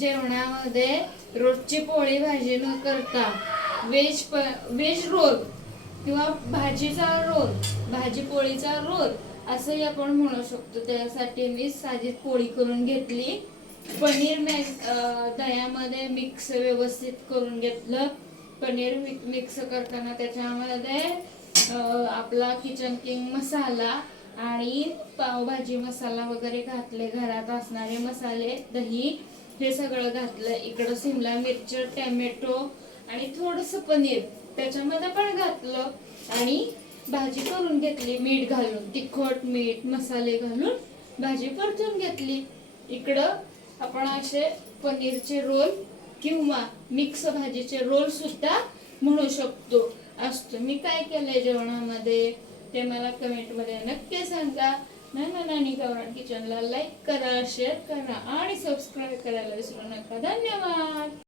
जेवणामध्ये रोजची पोळी भाजी न करता वेज रोल किंवा भाजीचा रोल, भाजी पोळीचा रोल असंही आपण म्हणू शकतो। त्यासाठी मी साधी पोळी करून घेतली, पनीर दह्यामध्ये मिक्स व्यवस्थित करून घेतलं। पनीर मिक्स करताना त्याच्यामध्ये आपला किचन किंग मसाला आणि पावभाजी मसाला वगैरे घातले, घरात असणारे मसाले, दही हे सगळं घातलं। इकडं शिमला मिरची, टोमॅटो आणि थोडंसं पनीर त्याच्यामध्ये पण घातलं आणि भाजी करून घेतली, मीठ घालून, तिखट मीठ मसाले घालून भाजी परतून घेतली। इकडं आपण असे पनीरचे रोल किंवा मिक्स भाजीचे रोल सुद्धा म्हणू शकतो असतो। मी काय केलंय जेवणामध्ये ते मला कमेंट मध्ये नक्की सांगा। नानी गावरान किचनला लाईक करा, शेअर करा आणि सबस्क्राईब करायला विसरू नका। धन्यवाद।